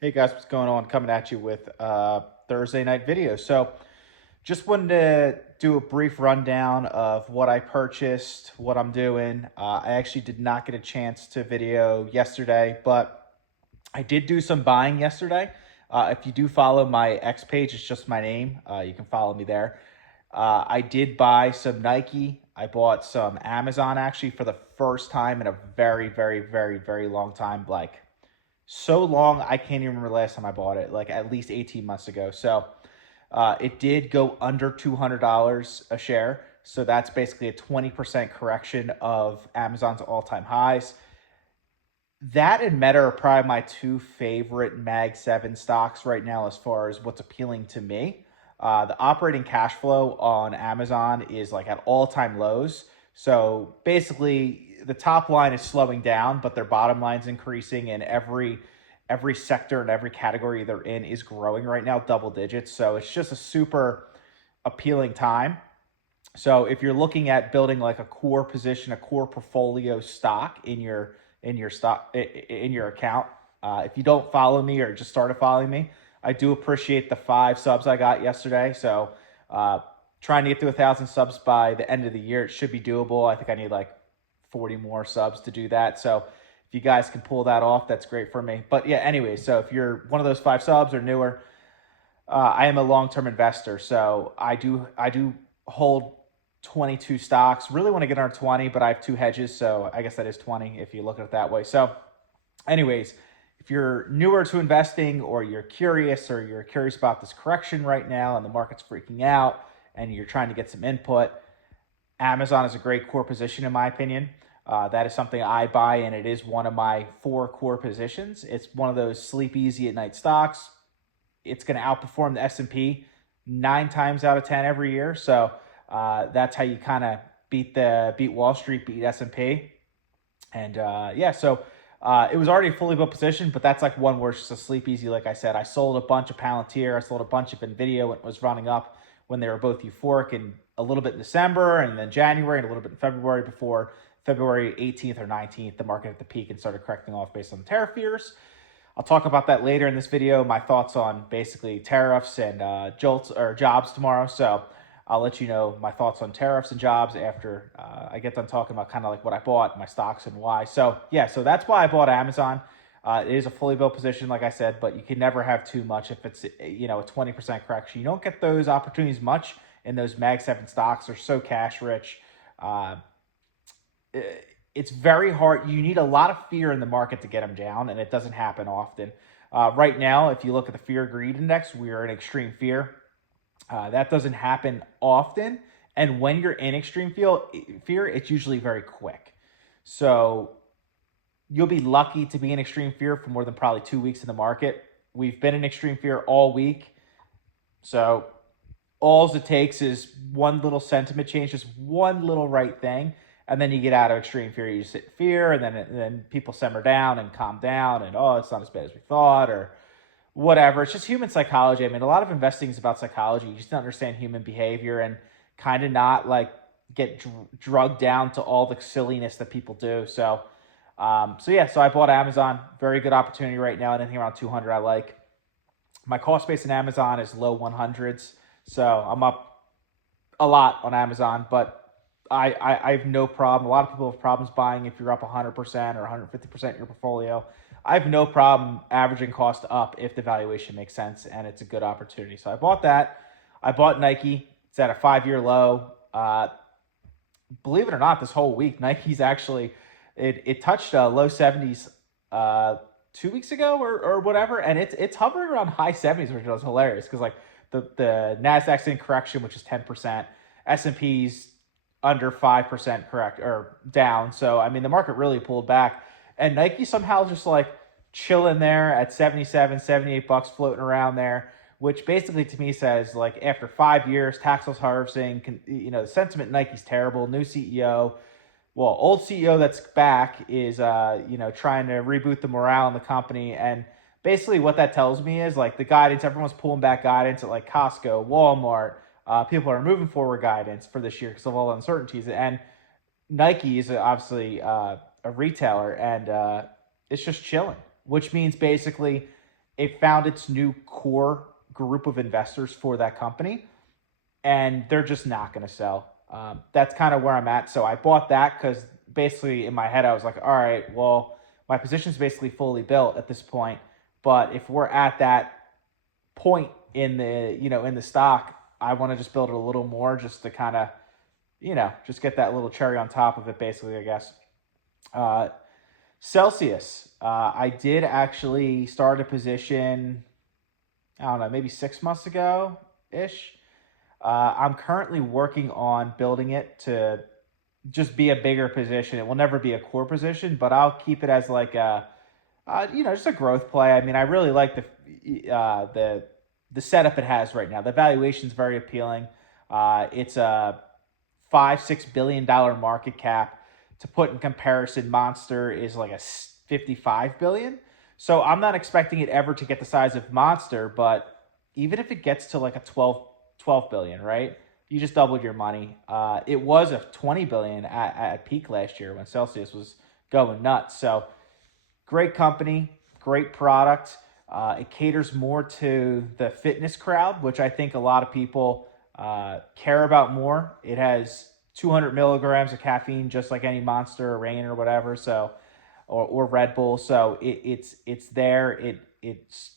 Hey guys, what's going on? Coming at you with Thursday night video. So, just wanted to do a brief rundown of what I purchased, what I'm doing. I actually did not get a chance to video yesterday, but I did do some buying yesterday. If you do follow my X page, it's just my name. You can follow me there. I did buy some Nike. I bought some Amazon actually for the first time in a very, very, very, very long time. Like so long, I can't even remember the last time I bought it, like at least 18 months ago. So it did go under $200 a share. So that's basically a 20% correction of Amazon's all time highs. That and Meta are probably my two favorite Mag 7 stocks right now as far as what's appealing to me. The operating cash flow on Amazon is like at all time lows. So basically, the top line is slowing down, but their bottom line's increasing, and every sector and every category they're in is growing right now, double digits. So it's just a super appealing time. So if you're looking at building like a core position, a core portfolio stock in your account, if you don't follow me or just started following me, I do appreciate the 5 subs I got yesterday. So trying to get to 1,000 subs by the end of the year, it should be doable. I think I need like 40 more subs to do that. So if you guys can pull that off, that's great for me. But yeah, anyway, so if you're one of those 5 subs or newer, I am a long-term investor, so I do hold 22 stocks. Really want to get under 20, but I have two hedges, so I guess that is 20 if you look at it that way. So, anyways, if you're newer to investing or you're curious about this correction right now and the market's freaking out and you're trying to get some input, Amazon is a great core position in my opinion. That is something I buy, and it is one of my 4 core positions. It's one of those sleep easy at night stocks. It's going to outperform the S&P 9 times out of 10 every year. So that's how you kind of beat Wall Street, beat S&P. And yeah, so it was already a fully built position, but that's like one where it's just a sleep easy. Like I said, I sold a bunch of Palantir, I sold a bunch of Nvidia when it was running up, when they were both euphoric, and a little bit in December and then January and a little bit in February, before February 18th or 19th, the market at the peak and started correcting off based on tariff fears. I'll talk about that later in this video, my thoughts on basically tariffs and jolts or jobs tomorrow. So I'll let you know my thoughts on tariffs and jobs after I get done talking about kind of like what I bought, my stocks, and why. So yeah, so that's why I bought Amazon. It is a fully built position, like I said, but you can never have too much if it's a 20% correction. You don't get those opportunities much in those Mag 7 stocks. They're so cash rich. Uh, it's very hard. You need a lot of fear in the market to get them down, and it doesn't happen often. Right now, if you look at the fear greed index, we are in extreme fear. That doesn't happen often. And when you're in extreme fear, it's usually very quick. So you'll be lucky to be in extreme fear for more than probably 2 weeks in the market. We've been in extreme fear all week. So all it takes is one little sentiment change, just one little right thing, and then you get out of extreme fear. You sit in fear, and then people simmer down and calm down, and oh, it's not as bad as we thought, or whatever. It's just human psychology. I mean, a lot of investing is about psychology. You just understand human behavior and kind of not like get drugged down to all the silliness that people do. So yeah, so I bought Amazon. Very good opportunity right now. Anything around 200, I like. My cost base in Amazon is low 100s, so I'm up a lot on Amazon, but I have no problem. A lot of people have problems buying if you're up 100% or 150% in your portfolio. I have no problem averaging cost up if the valuation makes sense and it's a good opportunity. So I bought that. I bought Nike. It's at a 5-year low. Believe it or not, this whole week, Nike's actually, it touched low 70s 2 weeks ago or whatever, and it's hovering around high 70s, which is hilarious because like the Nasdaq's in correction, which is 10%. S&P's under 5% correct or down. So I mean, the market really pulled back, and Nike somehow just like chilling there at 77, $78, floating around there, which basically to me says like after 5 years, tax loss harvesting, the sentiment in Nike's terrible. New CEO, well, old CEO that's back is trying to reboot the morale in the company. And basically what that tells me is like the guidance, everyone's pulling back guidance at like Costco, Walmart. People are moving forward guidance for this year because of all the uncertainties. And Nike is obviously a retailer, and it's just chilling, which means basically it found its new core group of investors for that company, and they're just not going to sell. That's kind of where I'm at. So I bought that because basically in my head I was like, all right, well, my position's basically fully built at this point. But if we're at that point in the stock, I want to just build it a little more just to kind of just get that little cherry on top of it, basically, I guess. Uh, Celsius, I did actually start a position, I don't know, maybe 6 months ago ish. I'm currently working on building it to just be a bigger position. It will never be a core position, but I'll keep it as like just a growth play. I mean, I really like the setup it has right now. The valuation is very appealing. It's a $5-6 billion market cap. To put in comparison, Monster is like a 55 billion. So I'm not expecting it ever to get the size of Monster, but even if it gets to like a 12 billion, right? You just doubled your money. It was a 20 billion at peak last year when Celsius was going nuts. So great company, great product. It caters more to the fitness crowd, which I think a lot of people care about more. It has 200 milligrams of caffeine, just like any Monster or Reign or whatever. So, or Red Bull. So it's there. It's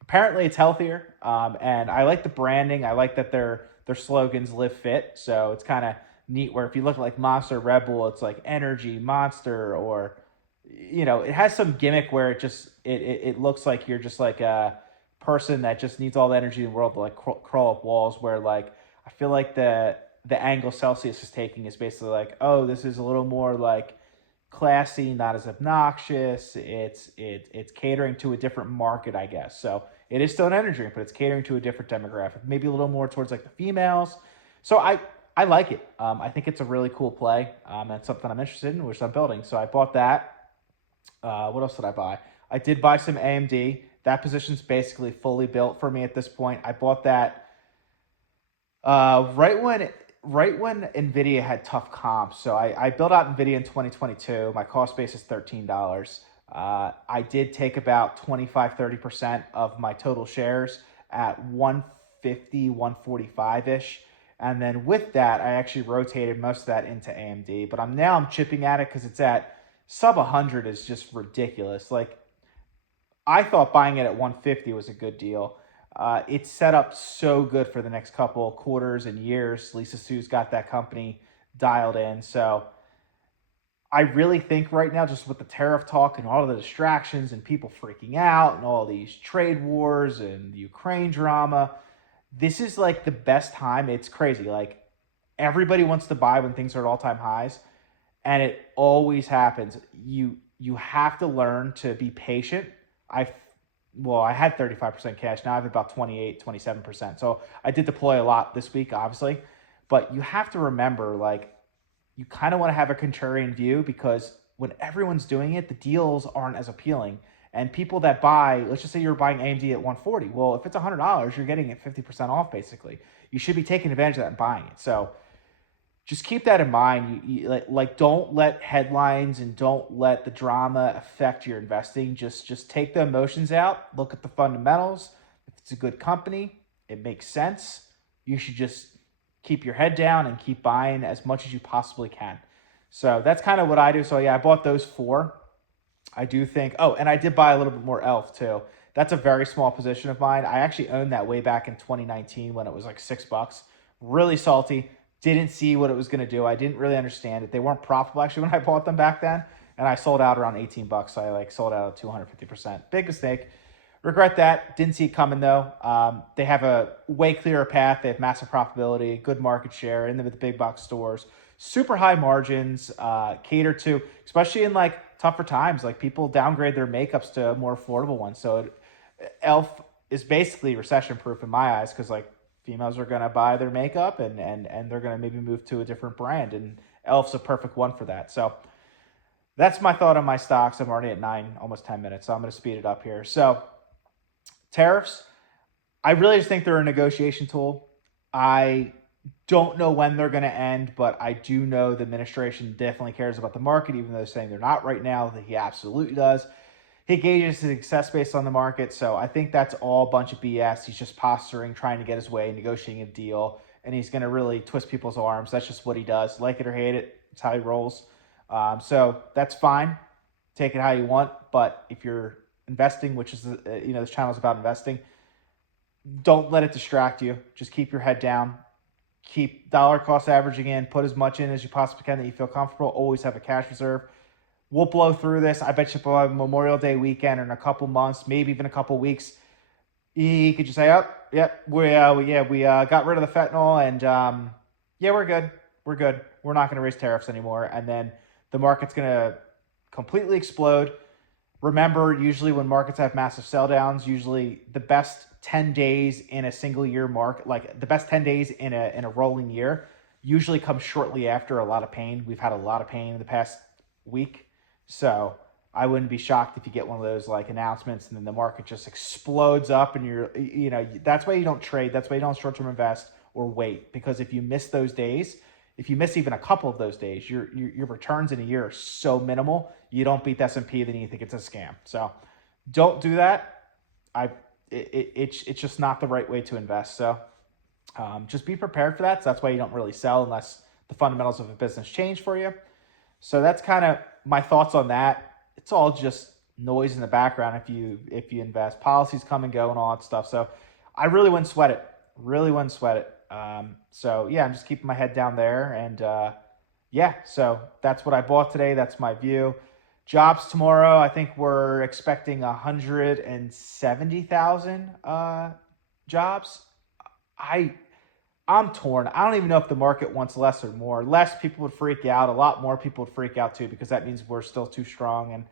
apparently it's healthier. And I like the branding. I like that their slogans live fit. So it's kind of neat. Where if you look at like Monster, Red Bull, it's like Energy, Monster, or it has some gimmick where it looks like you're just like a person that just needs all the energy in the world to like crawl up walls. Where like I feel like the angle Celsius is taking is basically like, oh, this is a little more like classy, not as obnoxious. It's catering to a different market, I guess. So it is still an energy drink, but it's catering to a different demographic, maybe a little more towards like the females. So I like it. I think it's a really cool play. And something I'm interested in, which I'm building. So I bought that. What else did I buy? I did buy some AMD. That position's basically fully built for me at this point. I bought that right when Nvidia had tough comps. So I built out Nvidia in 2022. My cost base is $13. I did take about 25-30% of my total shares at 150, 145-ish. And then with that, I actually rotated most of that into AMD. But I'm chipping at it because it's at sub 100 is just ridiculous. Like, I thought buying it at 150 was a good deal. It's set up so good for the next couple of quarters and years. Lisa Su's got that company dialed in. So I really think right now, just with the tariff talk and all of the distractions and people freaking out and all these trade wars and the Ukraine drama, this is like the best time. It's crazy. Like, everybody wants to buy when things are at all-time highs, and it always happens. You have to learn to be patient. I had 35% cash. Now I have about 27%. So I did deploy a lot this week, obviously. But you have to remember, like, you kind of want to have a contrarian view, because when everyone's doing it, the deals aren't as appealing. And people that buy, let's just say you're buying AMD at 140. Well, if it's $100, you're getting it 50% off, basically. You should be taking advantage of that and buying it. So just keep that in mind. You don't let headlines and don't let the drama affect your investing. Just take the emotions out. Look at the fundamentals. If it's a good company, it makes sense. You should just keep your head down and keep buying as much as you possibly can. So that's kind of what I do. So yeah, I bought those 4. I do think, and I did buy a little bit more ELF too. That's a very small position of mine. I actually owned that way back in 2019 when it was like $6. Really salty. Didn't see what it was going to do. I didn't really understand it. They weren't profitable actually when I bought them back then. And I sold out around $18. So I sold out at 250%. Big mistake. Regret that. Didn't see it coming though. They have a way clearer path. They have massive profitability, good market share in the big box stores, super high margins, cater to, especially in like tougher times, like people downgrade their makeups to more affordable ones. So ELF is basically recession proof in my eyes, because like females are going to buy their makeup and they're going to maybe move to a different brand, and ELF's a perfect one for that. So that's my thought on my stocks. I'm already at 9, almost 10 minutes, so I'm going to speed it up here. So tariffs, I really just think they're a negotiation tool. I don't know when they're going to end, but I do know the administration definitely cares about the market, even though they're saying they're not right now, that he absolutely does. he gauges his success based on the market. So I think that's all a bunch of BS. He's just posturing, trying to get his way, negotiating a deal, and he's going to really twist people's arms. That's just what he does. Like it or hate it, it's how he rolls. So that's fine. Take it how you want. But if you're investing, which is, this channel is about investing, don't let it distract you. Just keep your head down. Keep dollar cost averaging in. Put as much in as you possibly can that you feel comfortable. Always have a cash reserve. We'll blow through this. I bet you by Memorial Day weekend or in a couple months, maybe even a couple weeks, you could just say, "Oh, yep, we got rid of the fentanyl, and we're good. We're good. We're not going to raise tariffs anymore." And then the market's going to completely explode. Remember, usually when markets have massive sell downs, usually the best 10 days in a single year market, like the best 10 days in a rolling year, usually comes shortly after a lot of pain. We've had a lot of pain in the past week. So I wouldn't be shocked if you get one of those like announcements and then the market just explodes up and that's why you don't trade. That's why you don't short-term invest or wait, because if you miss those days, if you miss even a couple of those days, your returns in a year are so minimal, you don't beat the S&P, then you think it's a scam. So don't do that. It's just not the right way to invest. So just be prepared for that. So that's why you don't really sell unless the fundamentals of a business change for you. So that's kind of my thoughts on that. It's all just noise in the background if you invest. Policies come and go and all that stuff. So I really wouldn't sweat it. Really wouldn't sweat it. So yeah, I'm just keeping my head down there. And so that's what I bought today. That's my view. Jobs tomorrow, I think we're expecting 170,000 jobs. I'm torn. I don't even know if the market wants less or more. Less people would freak out. A lot more people would freak out too, because that means we're still too strong. And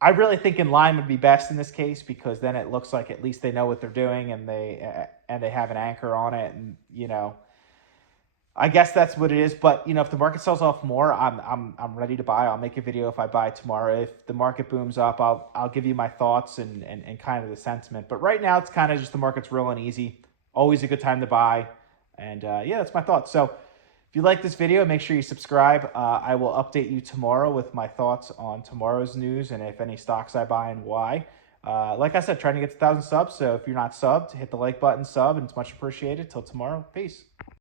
I really think in line would be best in this case, because then it looks like at least they know what they're doing and they have an anchor on it. And I guess that's what it is. But if the market sells off more, I'm ready to buy. I'll make a video if I buy tomorrow. If the market booms up, I'll give you my thoughts and kind of the sentiment. But right now it's kind of just the market's real and easy. Always a good time to buy. And that's my thoughts. So if you like this video, make sure you subscribe. I will update you tomorrow with my thoughts on tomorrow's news and if any stocks I buy and why. Like I said, trying to get to 1,000 subs. So if you're not subbed, hit the like button, sub, and it's much appreciated. Till tomorrow, peace.